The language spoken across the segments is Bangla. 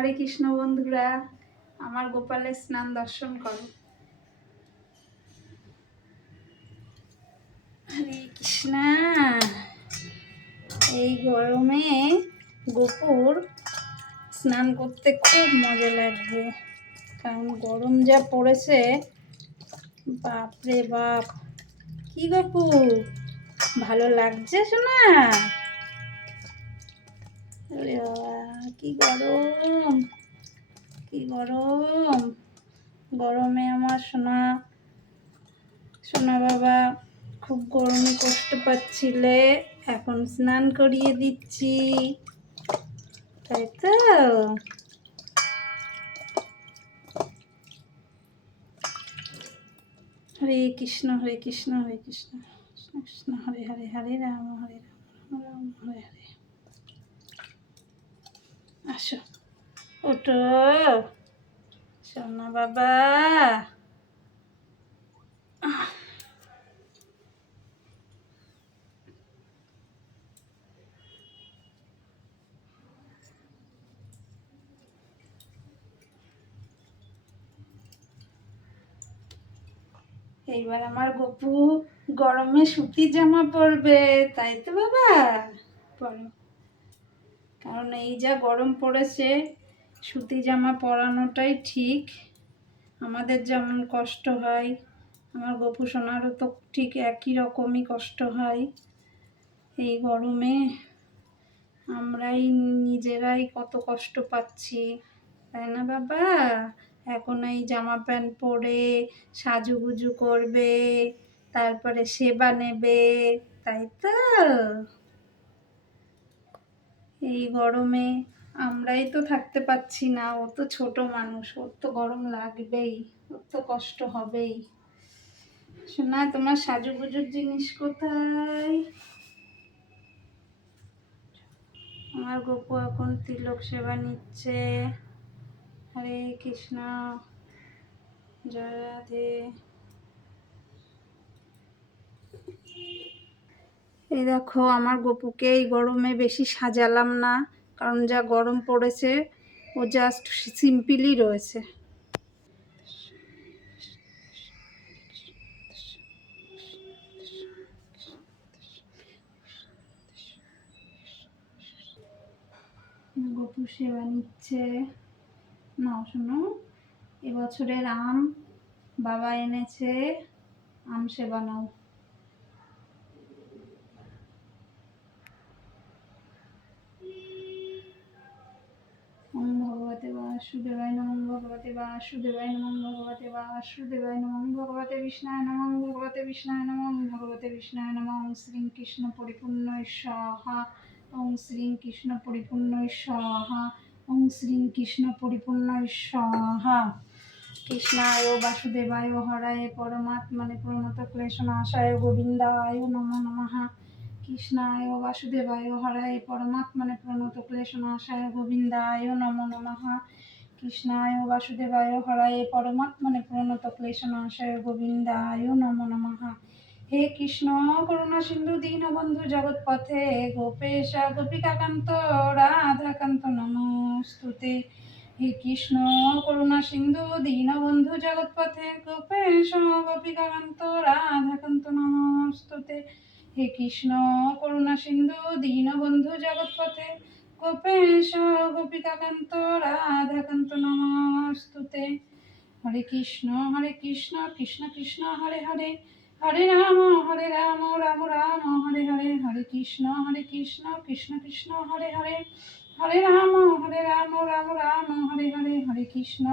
হরে কৃষ্ণ বন্ধুরা, আমার গোপালের স্নান দর্শন করো। হরে কৃষ্ণ। এই গরমে গোপুর স্নান করতে খুব মজা লাগবে, কারণ গরম যা পড়েছে, বাপরে বাপ। কি গপু, ভালো লাগছে শোনা? ওরে বাবা, কি গরম, কি গরম। গরমে আমার সোনা সোনা বাবা খুব গরমে কষ্ট পাচ্ছিলে, এখন স্নান করিয়ে দিচ্ছি, তাই তো? হরে কৃষ্ণ হরে কৃষ্ণ হরে কৃষ্ণ কৃষ্ণ কৃষ্ণ হরে হরে, হরে রাম হরে রাম রাম রাম হরে হরে। আসো, ওঠো সোনা বাবা। এইবার আমার গপু গরমে সুতির জামা পরবে, তাই তো বাবা? পরো, কারণ এই যা গরম পড়েছে, সুতি জামা পরানোটাই ঠিক। আমাদের যেমন কষ্ট হয়, আমার গপু সোনারও তো ঠিক একই রকমই কষ্ট হয়। এই গরমে আমরাই নিজেরাই কত কষ্ট পাচ্ছি, তাই না বাবা? এখন এই জামা প্যান্ট পরে সাজুগুজু করবে, তারপরে সেবা নেবে, তাই তো? এই গরমে আমরাই তো থাকতে পাচ্ছি না, ও তো ছোট মানুষ, ওর তো গরম লাগবেই, ওর তো কষ্ট হবেই। শোনা, তোমার সাজুগুজুর জিনিস কোথায়? আমার গপু এখন তিলক সেবা নিচ্ছে। হরে কৃষ্ণ, জয় রাধে। এই দেখো, আমার গপুকে এই গরমে বেশি সাজালাম না, কারণ যা গরম পড়েছে, ও জাস্ট সিম্পলই রয়েছে। গপু সেবা নিচ্ছে। নাও শোনো, এবছরের আম বাবা এনেছে, আম সেবা নাও। ওম ভগবতে বাসুদেবায় নমঃ, ভগবতে বাসুদেবায় নমঃ, ভগবতে বাসুদেবায় নমঃ, ভগবতে বিষ্ণায় নমঃ, ভগবতে বিষ্ণায় নমঃ, ভগবতে বিষ্ণায় নমঃ। ওম শ্রী কৃষ্ণ পরিপূর্ণয় স্বাহা, ওম শ্রী কৃষ্ণ পরিপূর্ণয় স্বাহা, ওম শ্রী কৃষ্ণ পরিপূর্ণয় স্বাহা। কৃষ্ণায় বাসুদেবায় হরায় পরমাত্মনে প্রণত ক্লেশনাশায় গোবিন্দায় নমো নমঃ। কৃষ্ণায় বাসুদেবায় হরায় পরমাত্মনে প্রণত ক্লেশনাশায় গোবিন্দায় নমো নমঃ। কৃষ্ণায় বাসুদেবায় হরায় পরমাত্মনে প্রণত ক্লেশনাশায় গোবিন্দায় নমো নমঃ। হে কৃষ্ণ করুণা সিন্ধু দীনবন্ধু জগৎপথে গোপেশ গোপিকাকান্ত রাধাকান্ত নমস্তুতে। হে কৃষ্ণ করুণা সিন্ধু দীনবন্ধু জগৎপথে গোপেশ গোপিকাকান্ত রাধাকান্ত নমস্তুতে। হে কৃষ্ণ করুণা সিন্ধু দীনবন্ধু জগৎপথে গোপেশ গোপিকাকান্ত রাধাকান্ত নমস্তুতে। হরে কৃষ্ণ কৃষ্ণ কৃষ্ণ হরে হরে, হরে রাম রাম রাম হরে হরে। হরে কৃষ্ণ কৃষ্ণ কৃষ্ণ হরে হরে, হরে রাম রাম রাম হরে হরে। হরে কৃষ্ণ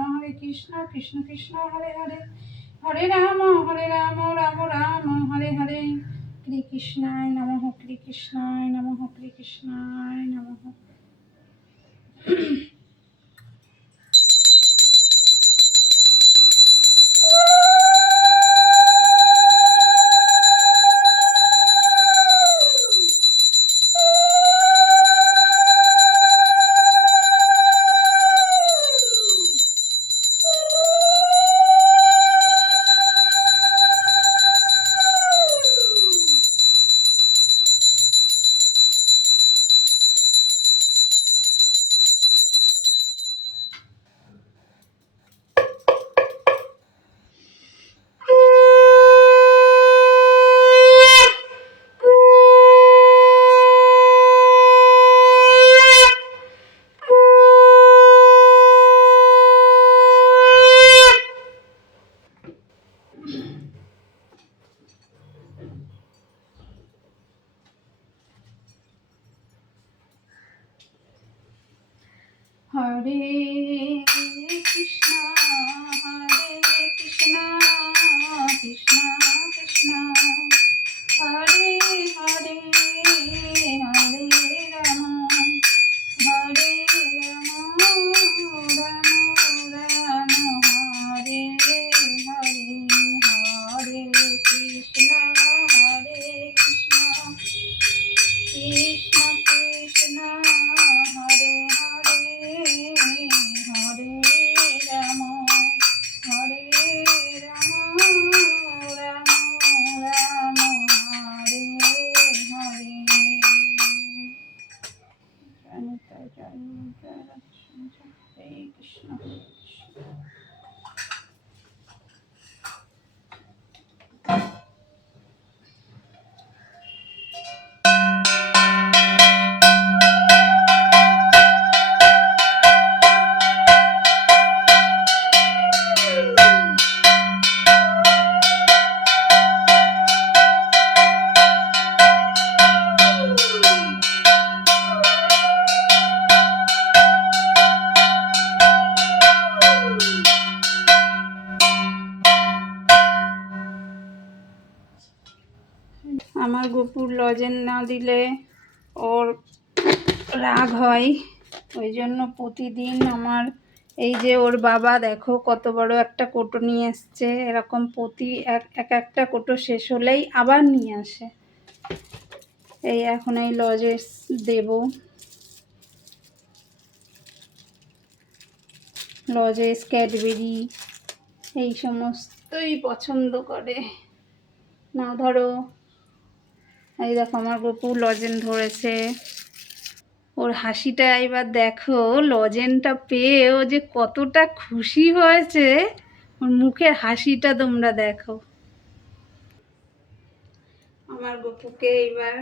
কৃষ্ণ কৃষ্ণ হরে হরে, হরে রাম রাম রাম হরে হরে। শ্রী কৃষ্ণায় নমঃ, শ্রী কৃষ্ণায় নমঃ, শ্রী কৃষ্ণায় নমঃ। হরে কৃষ্ণ কৃষ্ণ কৃষ্ণ কৃষ্ণ হরে হরে হরে রাম হরে রাম রাম রাম হরে হরে হরে কৃষ্ণ কৃষ্ণ কৃষ্ণ হরে হরে হরে রাম হরে রাম রাম রাম হরে হরে হরে কৃষ্ণ। আমার গপুর লজেন না দিলে ওর রাগ হয়, ওই জন্য প্রতিদিন আমার এই যে ওর বাবা দেখো কত বড় একটা কোটো নিয়ে এসছে, এরকম প্রতি একটা কোটো শেষ হলেই আবার নিয়ে আসে। এই এখন এই লজেন্স দেব, লজেন্স ক্যাডবেরি এই সমস্তই পছন্দ করে। না ধরো, এই দেখো আমার গপু লজেন ধরেছে। ওর হাসিটা এবার দেখো, লজেনটা পেয়ে ও যে কতটা খুশি হয়েছে, ওর মুখের হাসিটা তোমরা দেখো। আমার গপুকে এবার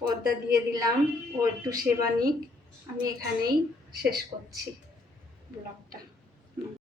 পর্দা দিয়ে দিলাম, ও একটু সেবা নিক। আমি এখানেই শেষ করছি ব্লগটা।